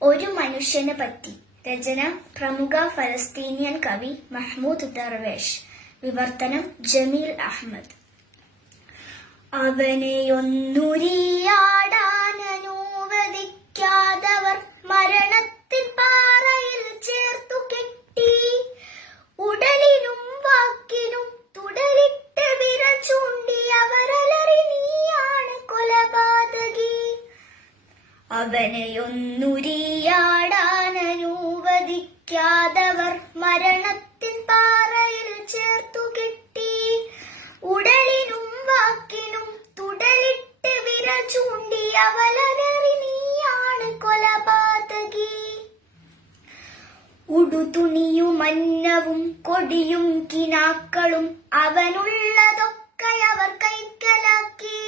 ഒരു മനുഷ്യനെ പറ്റി. രചന പ്രമുഖ ഫലസ്തീനിയൻ കവി മഹ്മൂദ് ദർവേഷ്. വിവർത്തനം ജമീൽ അഹമ്മദ്. അവനെയൊന്നുരിയാടാനനുവദിക്കാതവർ മരണത്തിൻ പാറയിൽ ചേർത്തു കെട്ടി. ഉടലിനും വാക്കിനും തുടലിട്ട് വിരൽ ചൂണ്ടി അവരലറി നീയാണ് കൊലപാതകി. അവനെയൊന്നുരിയാടാനനുവദിക്കാതവർ മരണത്തിൻ പാറയിൽ ചേർത്തു കെട്ടി. ഉടലിനും വാക്കിനും തുടലിട്ട് വിരൽ ചൂണ്ടി അവരലറി നീയാണ് കൊലപാതകി. ഉടുതുണിയുമന്നവും കൊടിയും കിനാക്കളും അവനുള്ളതൊക്കെ അവർ കൈക്കലാക്കി.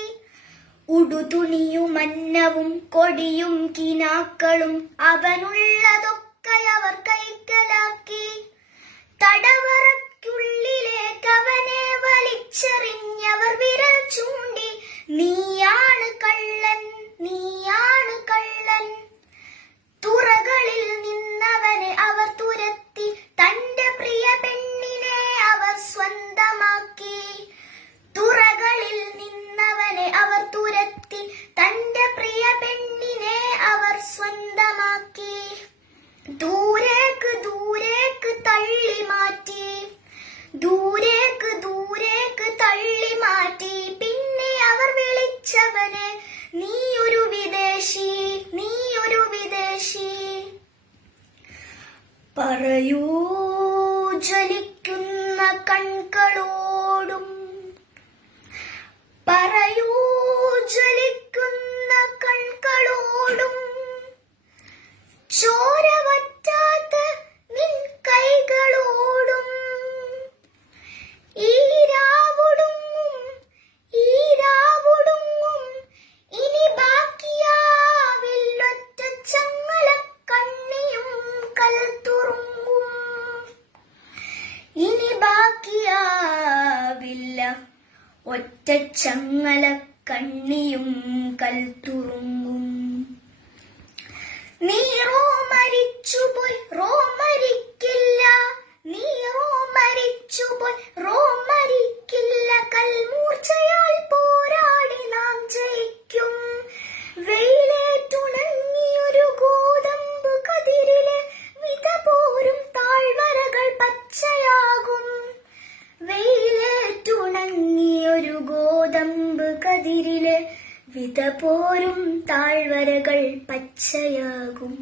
ഉടുതുണിയുമന്നവും കൊടിയും കിനാക്കളും അവനുള്ളതൊക്കെ അവർ കൈക്കലാക്കി. തടവറയ്ക്കുള്ളിലേക്ക് അവനെ വലിച്ചെറിഞ്ഞവർ വിരൽ ചൂണ്ടി നീയാണ് കള്ളൻ, നീയാണ് കള്ളൻ. തുറകളിൽ നിന്നവനെ അവർ തുരത്തി തന്റെ പ്രിയ പെണ്ണിനെ അവർ സ്വന്തമാക്കി. തുറകളിൽ നിന്നവനെ അവർ തുരത്തി തന്റെ പ്രിയ പെണ്ണിനെ അവർ സ്വന്തമാക്കി. ദൂരേക്ക് ദൂരേക്ക് തള്ളി മാറ്റി, ദൂരേക്ക് ദൂരേക്ക് തള്ളി മാറ്റി. പിന്നെ അവർ വിളിച്ചവനെ നീയൊരു വിദേശി, നീയൊരു വിദേശി. പറയൂ ജ്വലിക്കുന്ന കൺകളോടും, പറയൂ ജ്വലിക്കുന്ന കൺകളോടും, ചോര വറ്റാത്ത നിൻ കൈകളോടും. ഈ രാവുടുങ്ങും, ഈ രാവുടുങ്ങും, ഇനി ബാക്കിയാവില്ലൊറ്റ ചങ്ങല കണ്ണിയും കൽത്തുറുങ്ങും. ഇനി ബാക്കിയാവില്ല ഒറ്റ ചങ്ങല കണ്ണിയും കൽത്തുറുങ്ങും. നീ റോമരിച്ചുപോയി റോമരിക്കില്ല, നീ റോമരിച്ചുപോയി റോമരിക്കില്ല. കൽമൂർച്ചയാൽ പോരാടി നാം ജയിക്കും. വെയിലേറ്റുണങ്ങിയൊരു ഗോതമ്പ് കതിരിലെ വിത പോരും താഴ്വരകൾ പച്ചയാകും. വെയിലേറ്റുണങ്ങിയൊരു ഗോതമ്പ് കതിരിലെ വിത പോരും താഴ്വരകൾ പച്ചയാകും.